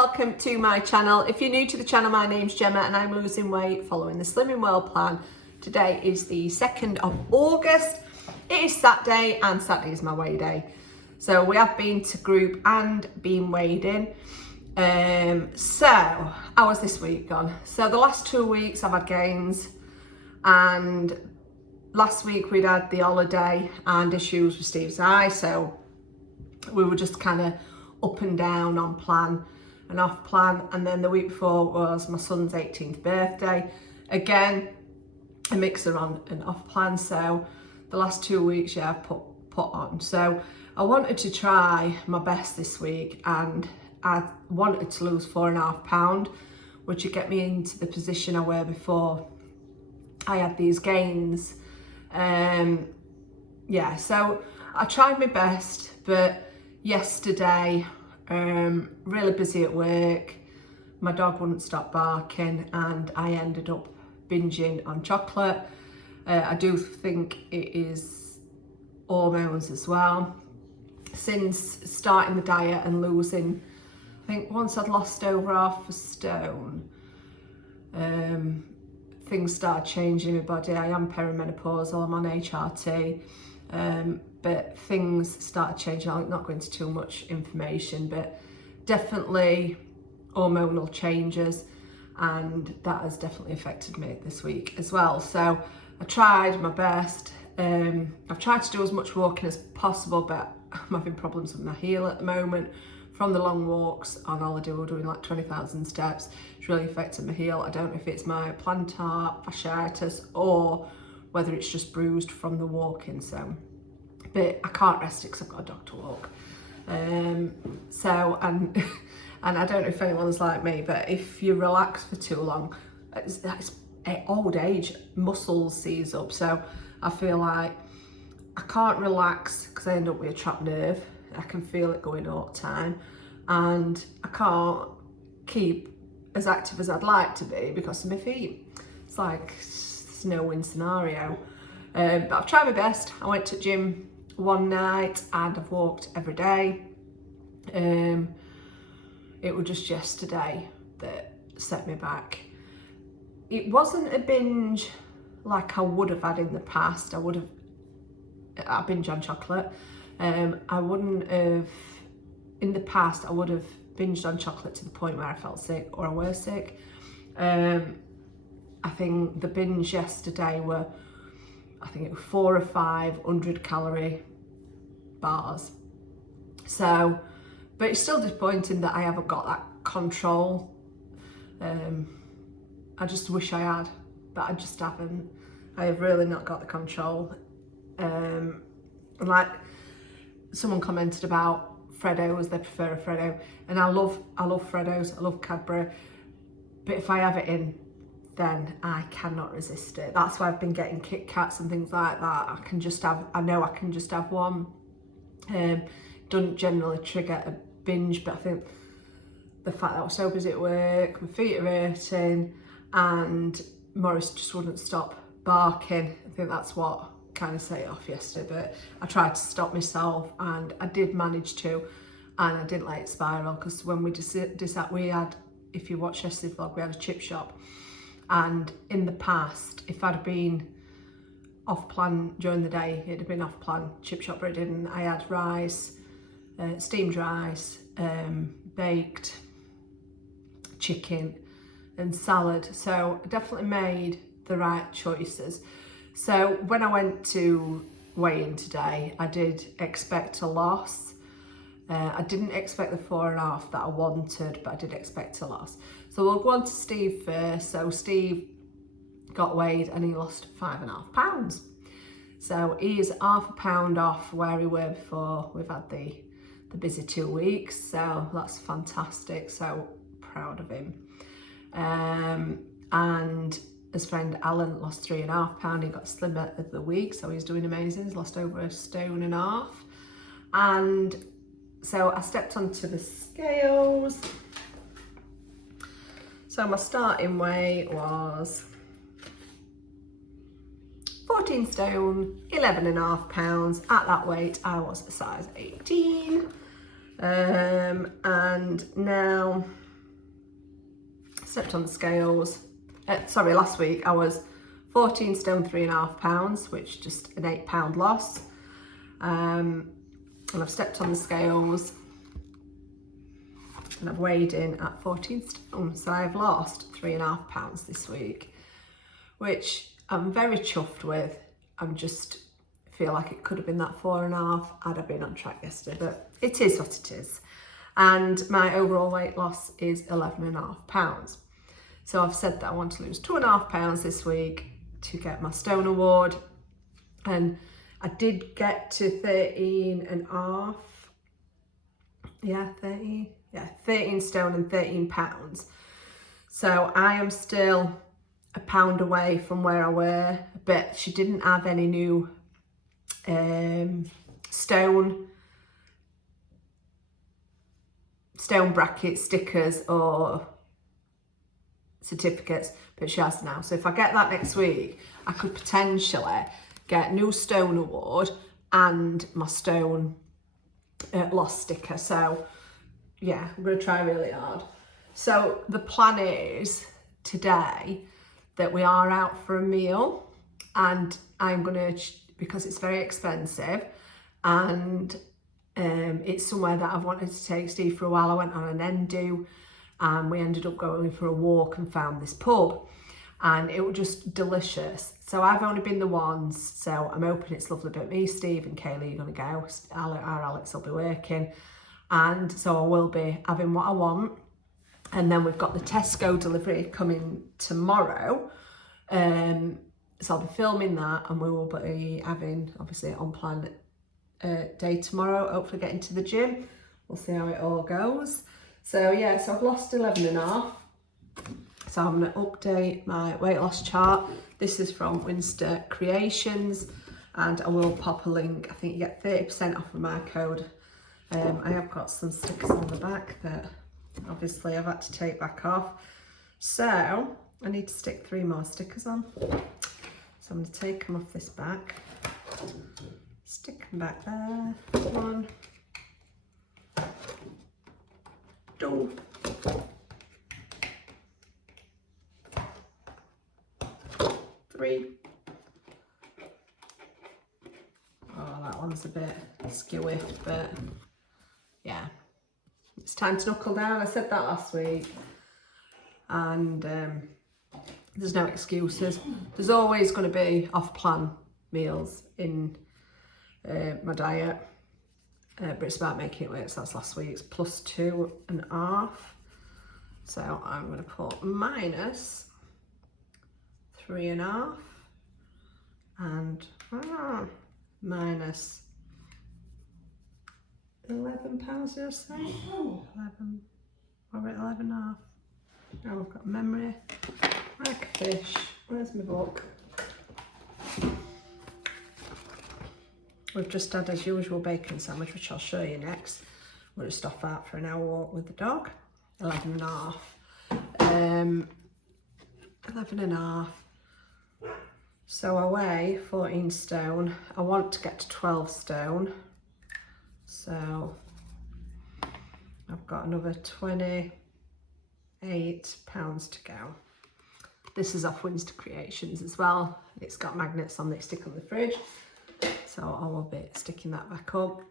welcome to my channel. If you're new to the channel, my name's Gemma and I'm losing weight following the Slimming World plan. Today is the 2nd of August. It is Saturday and Saturday is my weigh day. So we have been to group and been weighed in. So how was this week gone? So the last 2 weeks I've had gains, and last week we'd had the holiday and issues with Steve's eye, so we were just kind of up and down on plan and off plan. And then the week before was my son's 18th birthday, again a mixer on and off plan. So the last 2 weeks, yeah, I've put on. So I wanted to try my best this week, and I wanted to lose 4.5 pounds, which would get me into the position I were before I had these gains. Yeah, so I tried my best, but yesterday, really busy at work, my dog wouldn't stop barking and I ended up binging on chocolate. I do think it is hormones as well. Since starting the diet and losing, I think once I'd lost over half a stone, things started changing in my body. I am perimenopausal, I'm on HRT, but things started changing. I'm not going into too much information, but definitely hormonal changes, and that has definitely affected me this week as well. So I tried my best. I've tried to do as much walking as possible, but I'm having problems with my heel at the moment. From the long walks on holiday, we're doing like 20,000 steps. It's really affected my heel. I don't know if it's my plantar fasciitis or whether it's just bruised from the walking. So, but I can't rest it because I've got a dog to walk. And I don't know if anyone's like me, but if you relax for too long, it's old age, muscles seize up. So I feel like I can't relax because I end up with a trapped nerve. I can feel it going all the time, and I can't keep as active as I'd like to be because of my feet. It's like it's a no-win scenario. But I've tried my best. I went to the gym one night and I've walked every day. It was just yesterday that set me back. It wasn't a binge like I would have had in the past. I binge on chocolate. I wouldn't have, in the past, I would have binged on chocolate to the point where I felt sick or I were sick. I think the binge yesterday were, I think it was 4 or 5 100-calorie bars. So, but it's still disappointing that I haven't got that control. I just wish I had, but I just haven't. I have really not got the control. Like someone commented about Freddos, they prefer a Freddo, and I love Freddos, I love Cadbury, but if I have it in, then I cannot resist it. That's why I've been getting Kit Kats and things like that. I know I can just have one. Doesn't generally trigger a binge, but I think the fact that I was so busy at work, my feet are hurting, and Morris just wouldn't stop barking. I think that's what kind of set it off yesterday, but I tried to stop myself and I did manage to, and I didn't let it spiral, because when we we had, if you watch yesterday's vlog, we had a chip shop, and in the past, if I'd been off plan during the day, it'd have been off plan chip shop, but I didn't. I had rice, steamed rice, baked chicken and salad, so I definitely made the right choices. So when I went to weigh in today, I did expect a loss. I didn't expect the 4.5 that I wanted, but I did expect a loss. So we'll go on to Steve first. So Steve got weighed and he lost 5.5 pounds. So he is ½ pound off where he were before. We've had the busy 2 weeks, so that's fantastic. So proud of him. And his friend Alan lost 3.5 pounds. He got slimmer of the week, so he's doing amazing. He's lost over 1.5 stone. And so I stepped onto the scales. So my starting weight was 14 stone, 11.5 pounds. At that weight, I was a size 18. And now stepped on the scales. Sorry, last week I was 14 stone 3.5 pounds, which is just an £8 loss. And I've stepped on the scales and I've weighed in at 14 stone. So I've lost 3.5 pounds this week, which I'm very chuffed with. I'm just feel like it could have been that 4.5 had I been on track yesterday, but it is what it is. And my overall weight loss is 11.5 pounds. So I've said that I want to lose 2.5 pounds this week to get my stone award. And I did get to 13.5. Yeah, 13 stone and 13 pounds. So I am still a pound away from where I were, but she didn't have any new stone bracket stickers or certificates, but she has now. So if I get that next week, I could potentially get new stone award and my stone loss sticker. So yeah, I'm going to try really hard. So the plan is today that we are out for a meal, and I'm going to, because it's very expensive and it's somewhere that I've wanted to take Steve for a while. I went on an endo and we ended up going for a walk and found this pub, and it was just delicious. So I've only been the once, so I'm hoping it's lovely. But me, Steve and Kaylee are going to go. Our Alex will be working, and so I will be having what I want. And then we've got the Tesco delivery coming tomorrow. So I'll be filming that, and we will be having, obviously, on plan day tomorrow, hopefully getting to the gym. We'll see how it all goes. So yeah, so I've lost 11.5. So I'm going to update my weight loss chart. This is from Winster Creations, and I will pop a link. I think you get 30% off of my code. I have got some stickers on the back that obviously I've had to take back off. So I need to stick 3 more stickers on. So I'm going to take them off this back. Stick them back there. 1, 2, 3. Oh, that one's a bit skewy, but yeah, it's time to knuckle down. I said that last week, and there's no excuses. There's always going to be off-plan meals in my diet, but it's about making it work. So that's last week's plus 2.5. So I'm going to put minus 3.5 and minus 11 pounds, did I say? 11, or 11.5. Now I've got memory like a fish. Where's my book? We've just had, as usual, bacon sandwich, which I'll show you next. We'll just off out for an hour walk with the dog. 11.5. 11.5. So I weigh 14 stone. I want to get to 12 stone. So I've got another 28 pounds to go. This is off Winster Creations as well. It's got magnets on, they stick on the fridge. So I will be sticking that back up.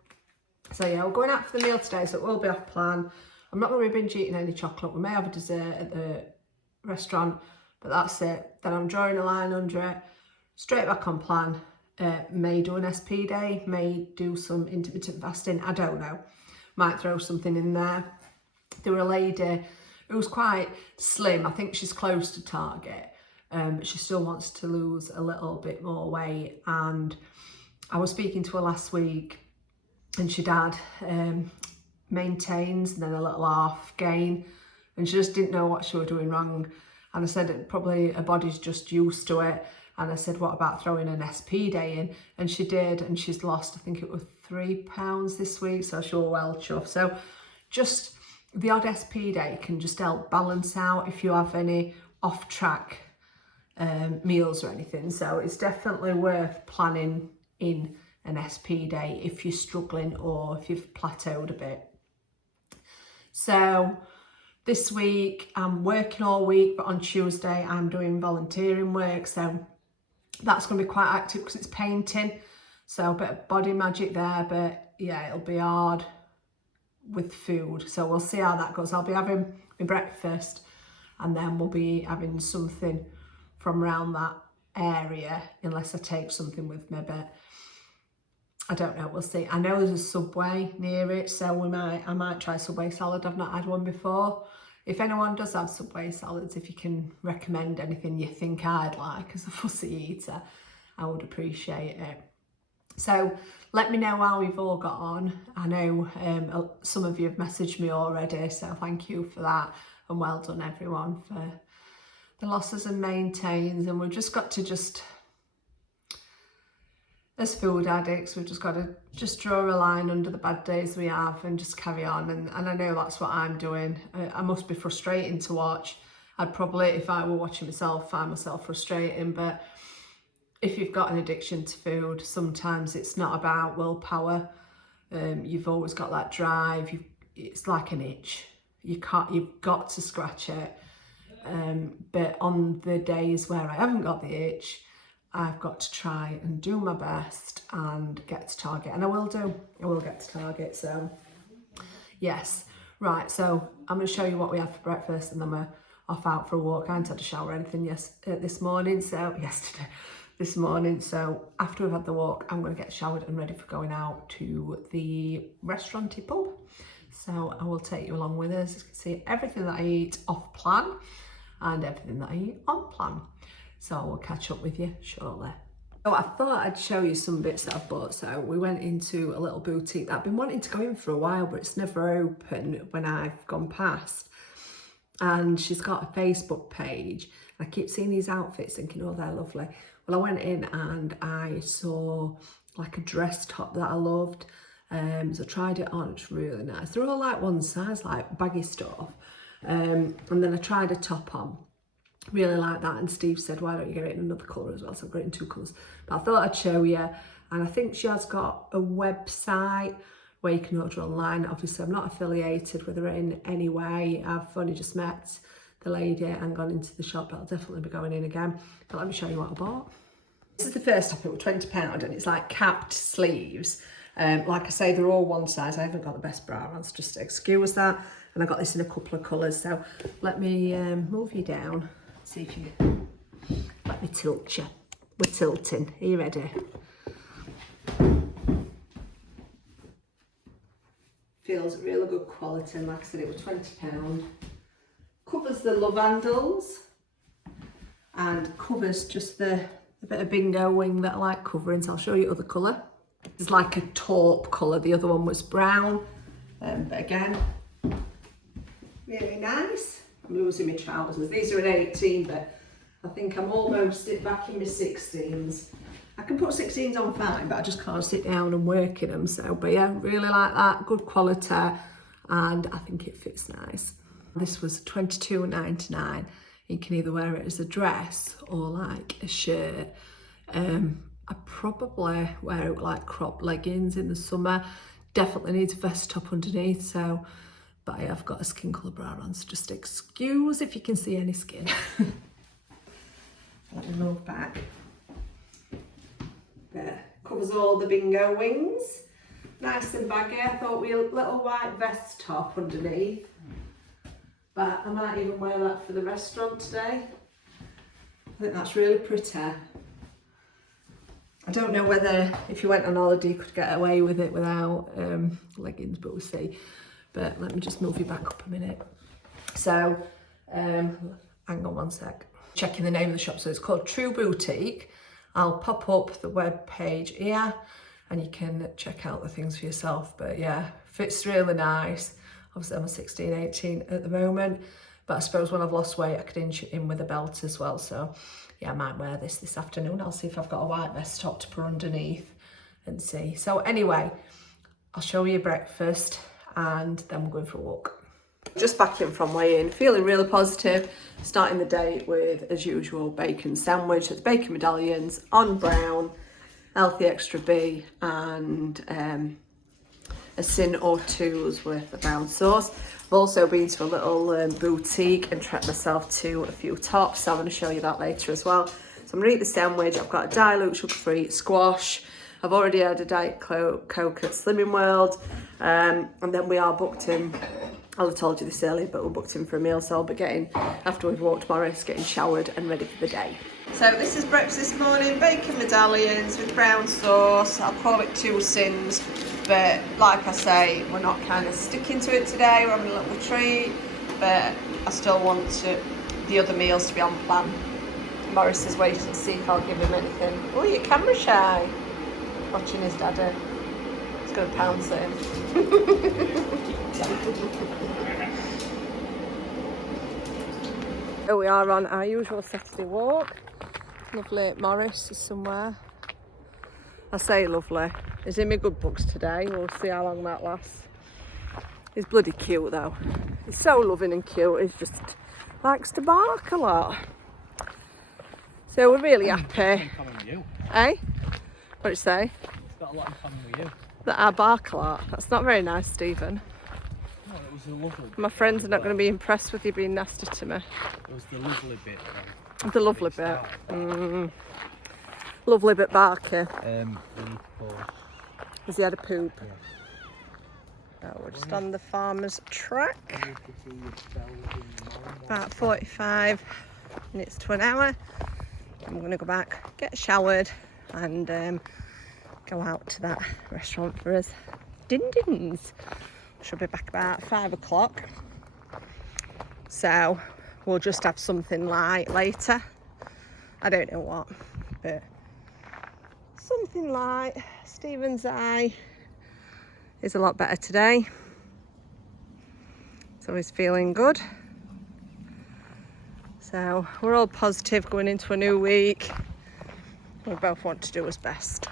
So yeah, we're going out for the meal today, so it will be off plan. I'm not going to be binge eating any chocolate. We may have a dessert at the restaurant, but that's it. Then I'm drawing a line under it, straight back on plan. May do an SP day, may do some intermittent fasting, I don't know. Might throw something in there. There were a lady who was quite slim. I think she's close to target, but she still wants to lose a little bit more weight. And I was speaking to her last week, and she'd had maintains and then a little half gain, and she just didn't know what she was doing wrong. And I said probably her body's just used to it. And I said, what about throwing an SP day in? And she did, and she's lost, I think it was 3 pounds this week, so she was well chuffed. So just the odd SP day can just help balance out if you have any off-track meals or anything. So it's definitely worth planning in an SP day if you're struggling or if you've plateaued a bit. So this week I'm working all week, but on Tuesday I'm doing volunteering work, so that's going to be quite active because it's painting, so a bit of body magic there. But yeah, it'll be hard with food, so we'll see how that goes. I'll be having my breakfast and then we'll be having something from around that area, unless I take something with me, but I don't know, we'll see. I know there's a Subway near it, so I might try Subway salad. I've not had one before. If anyone does have Subway salads, if you can recommend anything you think I'd like as a fussy eater, I would appreciate it. So let me know how we've all got on. I know some of you have messaged me already, so thank you for that, and well done everyone for the losses and maintains. And we've just got to as food addicts, we've just got to draw a line under the bad days we have and just carry on. And I know that's what I'm doing. I must be frustrating to watch. I'd probably, if I were watching myself, find myself frustrating. But if you've got an addiction to food, sometimes it's not about willpower. You've always got that drive. It's like an itch. You've got to scratch it. But on the days where I haven't got the itch, I've got to try and do my best and get to target, and I will get to target. So yes, right, so I'm going to show you what we had for breakfast, and then we're off out for a walk. I haven't had a shower or anything this morning, so after we've had the walk, I'm going to get showered and ready for going out to the restauranty pub. So I will take you along with us. You can see everything that I eat off plan and everything that I eat on plan. So I will catch up with you shortly. So I thought I'd show you some bits that I've bought. So we went into a little boutique that I've been wanting to go in for a while, but it's never open when I've gone past. And she's got a Facebook page. I keep seeing these outfits thinking, oh, they're lovely. Well, I went in and I saw like a dress top that I loved. So I tried it on, it's really nice. They're all like one size, like baggy stuff. And then I tried a top on. Really like that, and Steve said, why don't you get it in another colour as well? So I've got it in 2 colours, but I thought I'd show you. And I think she has got a website where you can order online. Obviously I'm not affiliated with her in any way. I've only just met the lady and gone into the shop, but I'll definitely be going in again. But let me show you what I bought. This is the first top. It was £20 and it's like capped sleeves. Like I say, they're all one size. I haven't got the best bra on, so just excuse that. And I got this in a couple of colours, so let me move you down. See if you let me tilt you. We're tilting. Are you ready? Feels really good quality, and like I said, it was £20. Covers the love handles and covers just the bit of bingo wing that I like covering. So I'll show you other colour. It's like a taupe colour. The other one was brown, but again, really nice. I'm losing my trousers. These are an 18, but I think I'm almost back in my 16s. I can put 16s on fine, but I just can't sit down and work in them. So, but yeah, really like that. Good quality, and I think it fits nice. This was £22.99. You can either wear it as a dress or like a shirt. I probably wear it like crop leggings in the summer. Definitely needs a vest top underneath, so. But I've got a skin colour bra on, so just excuse if you can see any skin. Let me move back. There, covers all the bingo wings. Nice and baggy. I thought we had a little white vest top underneath. But I might even wear that for the restaurant today. I think that's really pretty. I don't know whether if you went on holiday you could get away with it without leggings, but we'll see. But let me just move you back up a minute. So, hang on one sec. Checking the name of the shop. So it's called True Boutique. I'll pop up the web page here and you can check out the things for yourself. But yeah, fits really nice. Obviously I'm a 16, 18 at the moment, but I suppose when I've lost weight I could inch it in with a belt as well. So yeah, I might wear this afternoon. I'll see if I've got a white vest top to put underneath and see. So anyway, I'll show you breakfast and then we're going for a walk. Just back in from weigh-in, feeling really positive. Starting the day with, as usual, bacon sandwich. It's bacon medallions on brown, healthy extra B, and a sin or two's worth of brown sauce. I've also been to a little boutique and treated myself to a few tops, so I'm going to show you that later as well. So I'm going to eat the sandwich. I've got a dilute sugar-free squash. I've already had a Diet Coke at Slimming World, and then we are booked in. I'll have told you this earlier, but we're booked in for a meal, so I'll be getting, after we've walked Morris, getting showered and ready for the day. So this is breakfast this morning, bacon medallions with brown sauce. I'll call it 2 sins, but like I say, we're not kind of sticking to it today. We're having a little treat, but I still want the other meals to be on plan. Morris is waiting to see if I'll give him anything. Oh, you're camera shy. Watching his daddy. He's going to pounce at him. Here we are on our usual Saturday walk. Lovely Morris is somewhere. I say lovely. He's in my good books today. We'll see how long that lasts. He's bloody cute though. He's so loving and cute. He just likes to bark a lot. So we're really happy. Eh? What did you say? It's got a lot in common with you. That I bark a lot. That's not very nice, Stephen. No, it was the lovely bit. My friends are not going to be impressed with you being nasty to me. It was the lovely bit. The lovely bit. Lovely bit barker. Has he had a poop? Yeah. Oh, we're just on the farmer's track. About 45 minutes to an hour. I'm going to go back, get showered, and go out to that restaurant for us din-dins. She'll be back about 5 o'clock. So we'll just have something light later. I don't know what, but something light. Stephen's eye is a lot better today. So he's feeling good. So we're all positive going into a new week. We both want to do his best.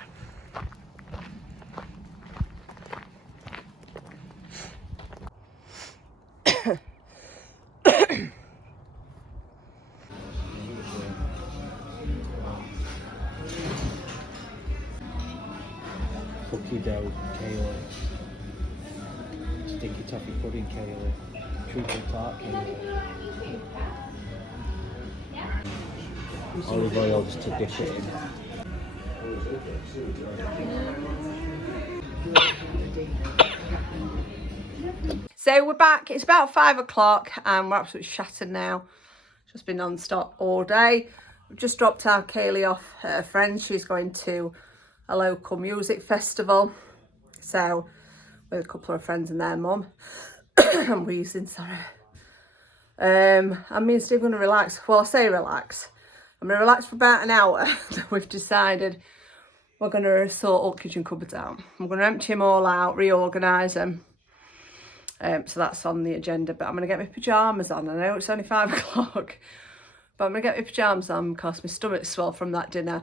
Cookie dough, kale, sticky toffee pudding, kale, treacle tart, kale. Olive oil just to dip it in. So we're back. It's about 5 o'clock and we're absolutely shattered now. Just been non-stop all day. We've just dropped our Kaylee off at her friend. She's going to a local music festival. So with a couple of friends and their mum. I'm wheezing, sorry. And me and Steve are going to relax. Well, I say relax. I'm going to relax for about an hour. We've decided we're going to sort all kitchen cupboards out. I'm going to empty them all out, reorganise them. So that's on the agenda, but I'm going to get my pyjamas on. I know it's only 5 o'clock, but I'm going to get my pyjamas on because my stomach's swell from that dinner.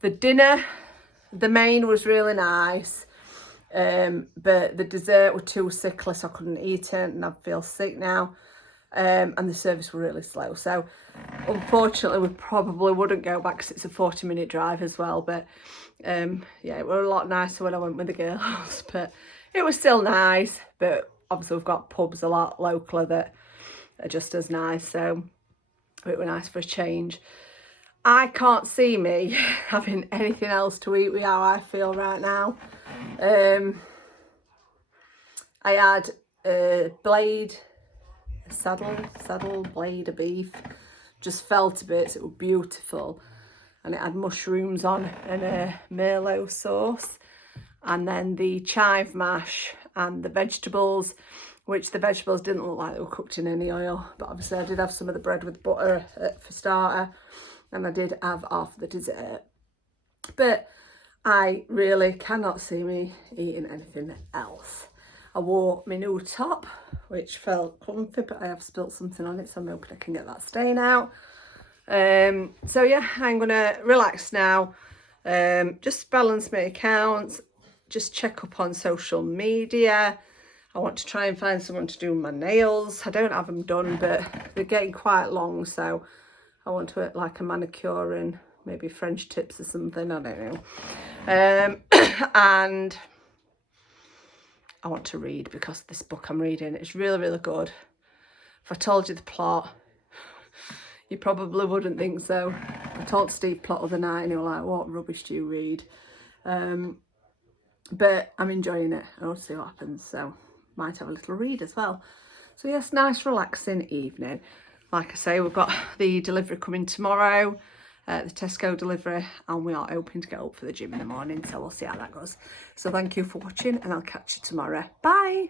The main was really nice, but the dessert was too sickly, so I couldn't eat it, and I feel sick now. And the service were really slow. So unfortunately, we probably wouldn't go back because it's a 40-minute drive as well. But yeah, it was a lot nicer when I went with the girls, but it was still nice. But obviously we've got pubs a lot locally that are just as nice, so it was nice for a change. I can't see me having anything else to eat with how I feel right now. I had a saddle blade of beef, just fell to bits. It was beautiful, and it had mushrooms on and a Merlot sauce, and then the chive mash and the vegetables, which the vegetables didn't look like they were cooked in any oil, but obviously I did have some of the bread with butter for starter, and I did have half the dessert. But I really cannot see me eating anything else. I wore my new top, which felt comfy, but I have spilt something on it, so I'm hoping I can get that stain out. So yeah, I'm gonna relax now, just balance my accounts, just check up on social media. I want to try and find someone to do my nails. I don't have them done, but they're getting quite long, so I want to like a manicure and maybe French tips or something, I don't know. And I want to read, because this book I'm reading is really, really good. If I told you the plot, you probably wouldn't think so. I told Steve plot the other night and he was like, what rubbish do you read? But I'm enjoying it. I want to see what happens, so might have a little read as well. So yes, nice relaxing evening. Like I say, we've got the delivery coming tomorrow, the Tesco delivery, and we are hoping to get up for the gym in the morning, so we'll see how that goes. So thank you for watching, and I'll catch you tomorrow. Bye.